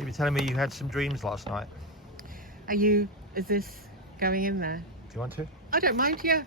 So you were telling me you had some dreams last night. Is this going in there? Do you want to? I don't mind, yeah.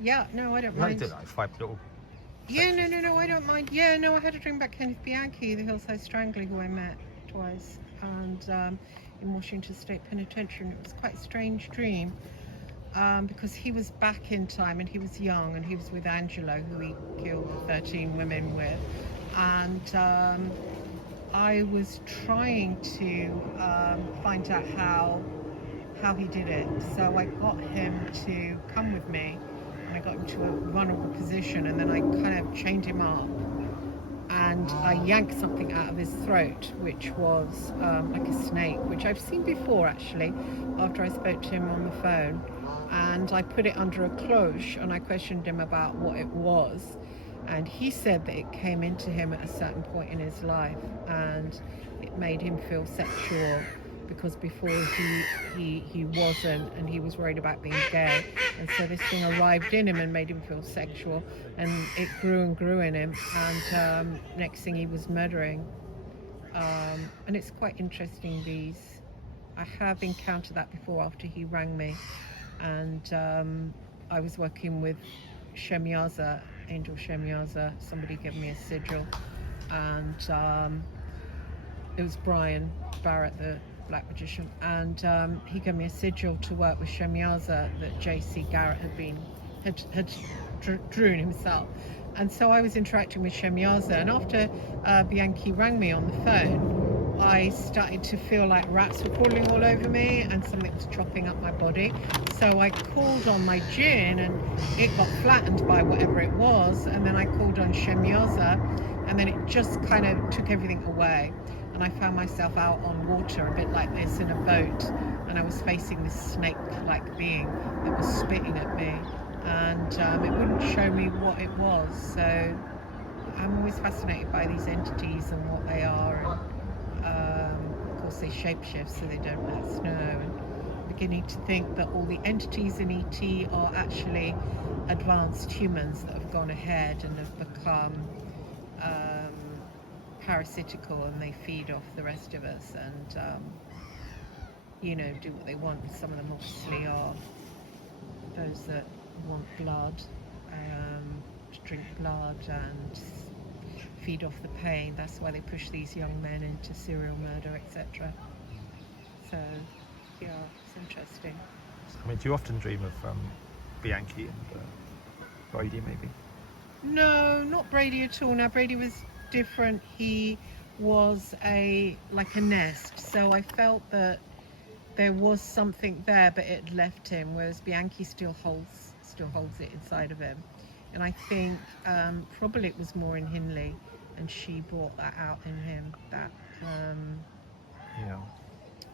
Yeah, no, I don't You mind. did like 5 little Yeah, sections. no, I don't mind. Yeah, no, I had a dream about Kenneth Bianchi, the Hillside Strangler, who I met twice, and in Washington State Penitentiary. And it was quite a strange dream because he was back in time and he was young and he was with Angelo, who he killed 13 women with. And I was trying to find out how he did it. So I got him to come with me, and I got him to a vulnerable position, and then I kind of chained him up, and I yanked something out of his throat, which was like a snake, which I've seen before actually, after I spoke to him on the phone. And I put it under a cloche, and I questioned him about what it was. And he said that it came into him at a certain point in his life, and it made him feel sexual, because before he wasn't, and he was worried about being gay. And so this thing arrived in him and made him feel sexual, and it grew and grew in him, and next thing he was murdering. And it's quite interesting, I have encountered that before after he rang me, and I was working with Shemyaza, Angel Shemyaza. Somebody gave me a sigil, and it was Brian Barrett, the black magician, and he gave me a sigil to work with Shemyaza that J.C. Garrett had drawn himself. And so I was interacting with Shemyaza, and after Bianchi rang me on the phone, I started to feel like rats were crawling all over me and something was chopping up my body. So I called on my jinn, and it got flattened by whatever it was, and then I called on Shemyaza, and then it just kind of took everything away. And I found myself out on water, a bit like this, in a boat, and I was facing this snake-like being that was spitting at me, and it wouldn't show me what it was. So I'm always fascinated by these entities and what they are, and of course they shapeshift so they don't let us know, and beginning to think that all the entities in ET are actually advanced humans that have gone ahead and have become parasitical, and they feed off the rest of us, and do what they want. Some of them obviously are those that want blood, to drink blood and feed off the pain. That's why they push these young men into serial murder, etc. So yeah, it's interesting. I mean, do you often dream of Bianchi and Brady, maybe? No, not Brady at all. Now Brady was different. He was like a nest, so I felt that there was something there, but it left him, whereas Bianchi still holds it inside of him. And I think probably it was more in Hindley, and she brought that out in him, that yeah,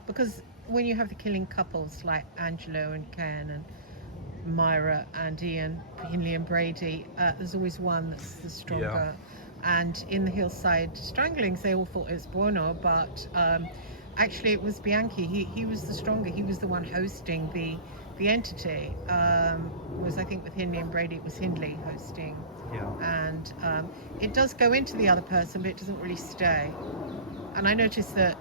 because when you have the killing couples like Angelo and Ken and Myra and Ian, Hindley and Brady, there's always one that's the stronger. Yeah. And in the Hillside Stranglings, they all thought it was Buono, but actually it was Bianchi. He was the stronger. He was the one hosting the entity. Was, I think, with Hindley and Brady, it was Hindley hosting. Yeah. And it does go into the other person, but it doesn't really stay. And I noticed that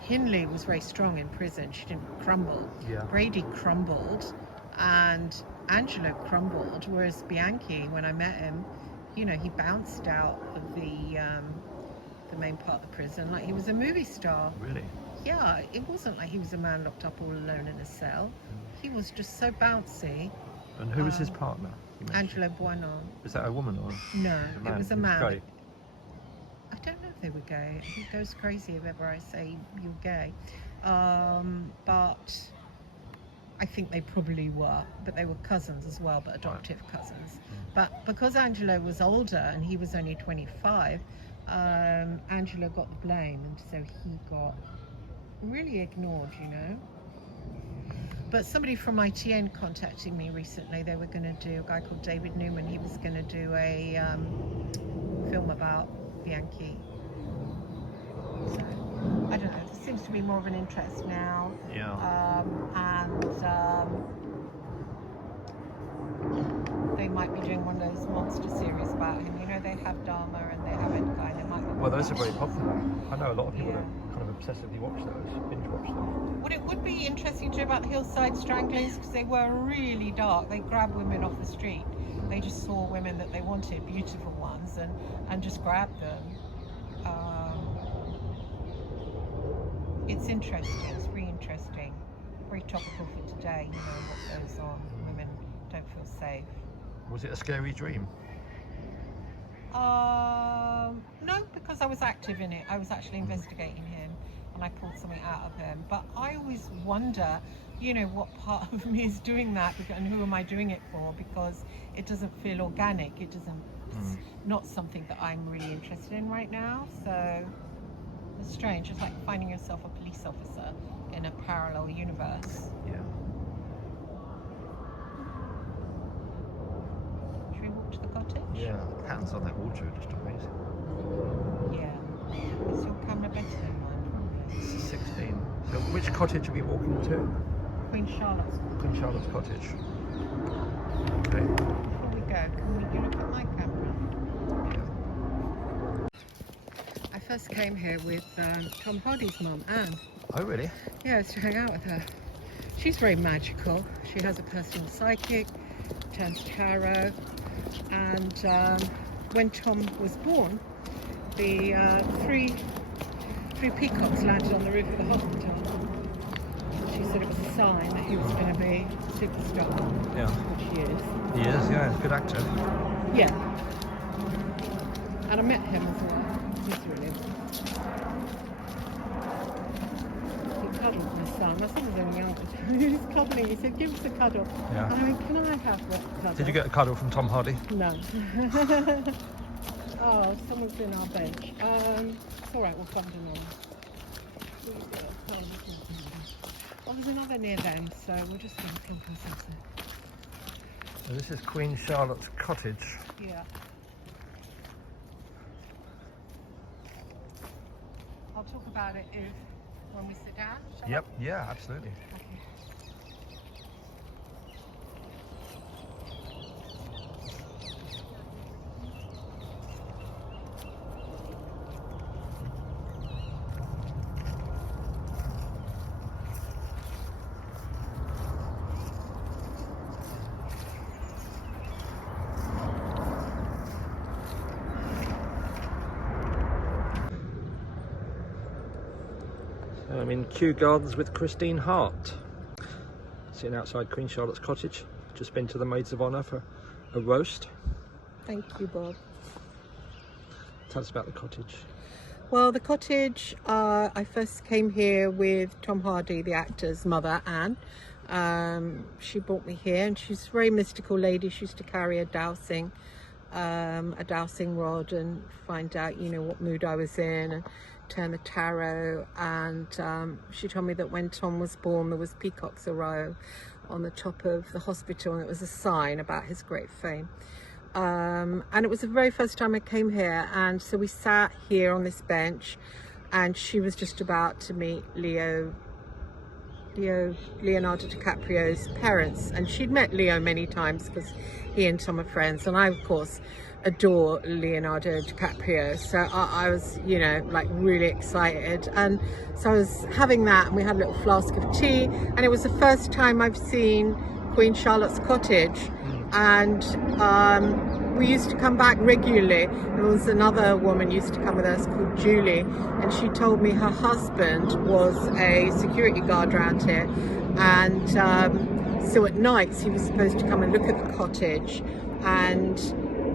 Hindley was very strong in prison. She didn't crumble. Yeah. Brady crumbled, and Angelo crumbled, whereas Bianchi, when I met him, he bounced out of the main part of the prison like he was a movie star. Really? Yeah, it wasn't like he was a man locked up all alone in a cell. He was just so bouncy. And who was his partner? Angelo Buono. Was that a woman or? No, it was a man. Gay? I don't know if they were gay. He goes crazy if ever I say you're gay. But I think they probably were, but they were cousins as well, but adoptive cousins. But because Angelo was older and he was only 25, Angelo got the blame, and so he got really ignored, But somebody from ITN contacted me recently. They were going to do, a guy called David Newman, he was going to do a film about Bianchi. So, I don't know, there seems to be more of an interest now. Yeah. They might be doing one of those monster series about him. they have Dharma and they have Enkai, they might not. Well, those are very popular. I know a lot of people Yeah. that kind of obsessively watch those, binge watch them. What it would be interesting to do about the Hillside Stranglers, because they were really dark. They grabbed women off the street. They just saw women that they wanted, beautiful ones, and just grabbed them. It's interesting. It's really interesting. Very topical for today. You know what goes on. Women don't feel safe. Was it a scary dream? No, because I was active in it. I was actually investigating him, and I pulled something out of him. But I always wonder, you know, what part of me is doing that, and who am I doing it for? Because it doesn't feel organic. It doesn't. It's not something that I'm really interested in right now. So it's strange. It's like finding yourself a police officer in a parallel universe. Yeah. Should we walk to the cottage? Yeah, the patterns on that water are just amazing. Yeah. Is your camera better than mine? Probably. It's 16. So which cottage are we walking to? Queen Charlotte's. Queen Charlotte's Cottage. Okay. Before we go, can you look at my camera? Yeah. I first came here with Tom Hardy's mum, Anne. Oh, really? Yeah, to hang out with her. She's very magical. She has a personal psychic, turns tarot, and when Tom was born, the three peacocks landed on the roof of the hospital. She said it was a sign that he was going to be a superstar, Yeah. which he is. He is, yeah. Good actor. Yeah. And I met him as well. He's really nice. He cuddled my son. My son was only young. He was cuddling. He said, "Give us a cuddle." Yeah. And I went, "Can I have a cuddle?" Did you get a cuddle from Tom Hardy? No. Oh, someone's in our bench. It's all right. We'll find another. Well, there's another near them, so we're just looking for something. So this is Queen Charlotte's Cottage. Yeah. I'll talk about it when we sit down. Shall Yep. Yeah, absolutely. I? Okay. I'm in Kew Gardens with Christine Hart, sitting outside Queen Charlotte's Cottage. Just been to the Maids of Honour for a roast. Thank you, Bob. Tell us about the cottage. Well, the cottage, I first came here with Tom Hardy, the actor's mother, Anne. She brought me here, and she's a very mystical lady. She used to carry a dowsing rod and find out, you know, what mood I was in, and turn the tarot. And she told me that when Tom was born, there was peacocks a row on the top of the hospital, and it was a sign about his great fame. And it was the very first time I came here, and so we sat here on this bench, and she was just about to meet Leonardo DiCaprio's parents, and she'd met Leo many times because he and Tom are friends, and I of course adore Leonardo DiCaprio, so I was, you know, like really excited. And so I was having that, and we had a little flask of tea, and it was the first time I've seen Queen Charlotte's Cottage. And we used to come back regularly. There was another woman used to come with us called Julie, and she told me her husband was a security guard around here, and so at nights he was supposed to come and look at the cottage, and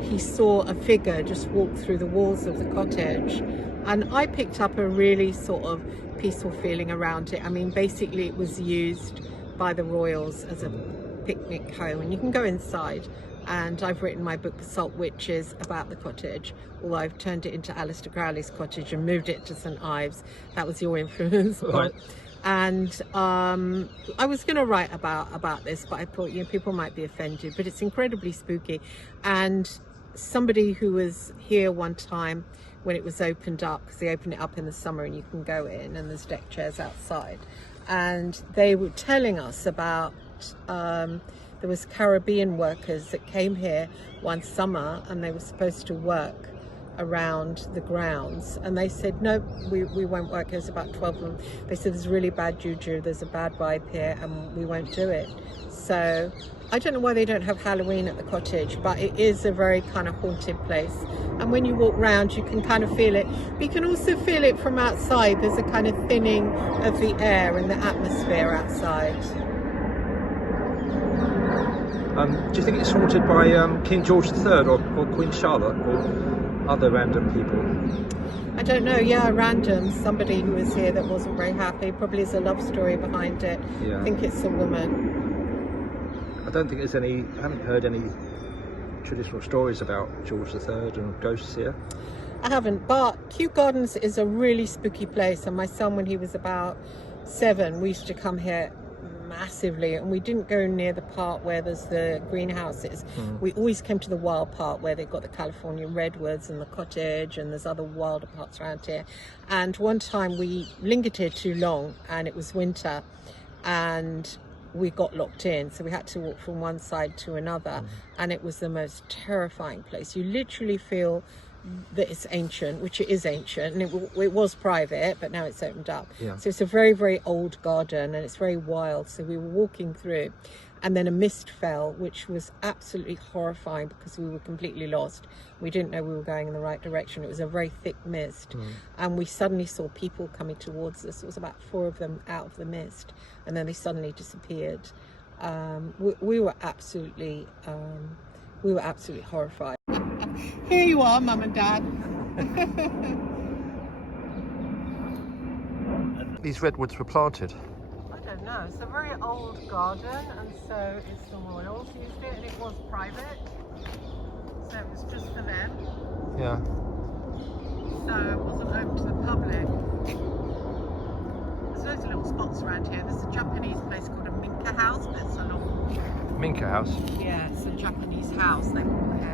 he saw a figure just walk through the walls of the cottage, and I picked up a really sort of peaceful feeling around it. I mean, basically it was used by the royals as a picnic home, and you can go inside, and I've written my book Salt Witches about the cottage, although I've turned it into Aleister Crowley's cottage and moved it to St Ives. That was your influence. Right. And I was going to write about this, but I thought, you know, people might be offended, but it's incredibly spooky. And somebody who was here one time when it was opened up, because they open it up in the summer and you can go in, and there's deck chairs outside, and they were telling us about there was Caribbean workers that came here one summer, and they were supposed to work around the grounds, and they said no, we won't work. There's about 12 of them. They said there's really bad juju, there's a bad vibe here, and we won't do it. So I don't know why they don't have Halloween at the cottage, but it is a very kind of haunted place, and when you walk round you can kind of feel it, but you can also feel it from outside. There's a kind of thinning of the air and the atmosphere outside. Do you think it's haunted by King George III or Queen Charlotte or other random people? I don't know, yeah, random. Somebody who was here that wasn't very happy. Probably there's a love story behind it. Yeah. I think it's a woman. I don't think there's any, I haven't heard any traditional stories about George III and ghosts here. I haven't, but Kew Gardens is a really spooky place, and my son, when he was about 7, we used to come here massively, and we didn't go near the part where there's the greenhouses. We always came to the wild part where they've got the California redwoods and the cottage, and there's other wilder parts around here. And one time we lingered here too long, and it was winter, and we got locked in, so we had to walk from one side to another, and it was the most terrifying place. You literally feel that it's ancient, which it is ancient, and it was private, but now it's opened up. Yeah. So it's a very, very old garden, and it's very wild. So we were walking through, and then a mist fell, which was absolutely horrifying because we were completely lost. We didn't know we were going in the right direction. It was a very thick mist, and we suddenly saw people coming towards us. It was about 4 of them out of the mist, and then they suddenly disappeared. We were absolutely horrified. Here you are, Mum and Dad. These redwoods were planted. I don't know. It's a very old garden, and so it's the royals used it, and it was private, so it was just for them. Yeah. So it wasn't open to the public. There's loads of little spots around here. There's a Japanese place called a Minka house, but it's a long. Minka house. Yeah, it's a Japanese house they call it.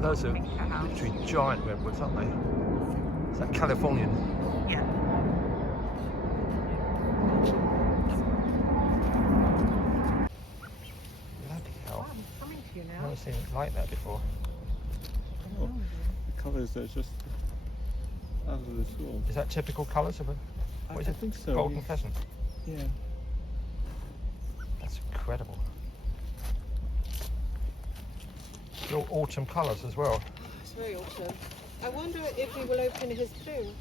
Those are Minka house. literally giant redwoods, aren't they? Is that Californian? Yeah. Bloody hell. I'm coming to you I've now. never seen it like that before. Oh, the colours are just out of this world. Is that typical colours of a, what is I it? think so. Golden pheasant. Yeah. That's incredible. Your autumn colours as well. It's very autumn. I wonder if he will open his plume.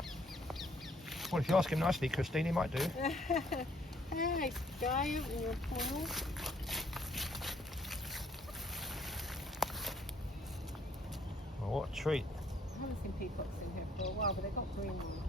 Well, if you ask him nicely, Christine, he might do. Hey, Guy, open your pool. Well, what a treat. I haven't seen peacocks in here for a while, but they've got green ones.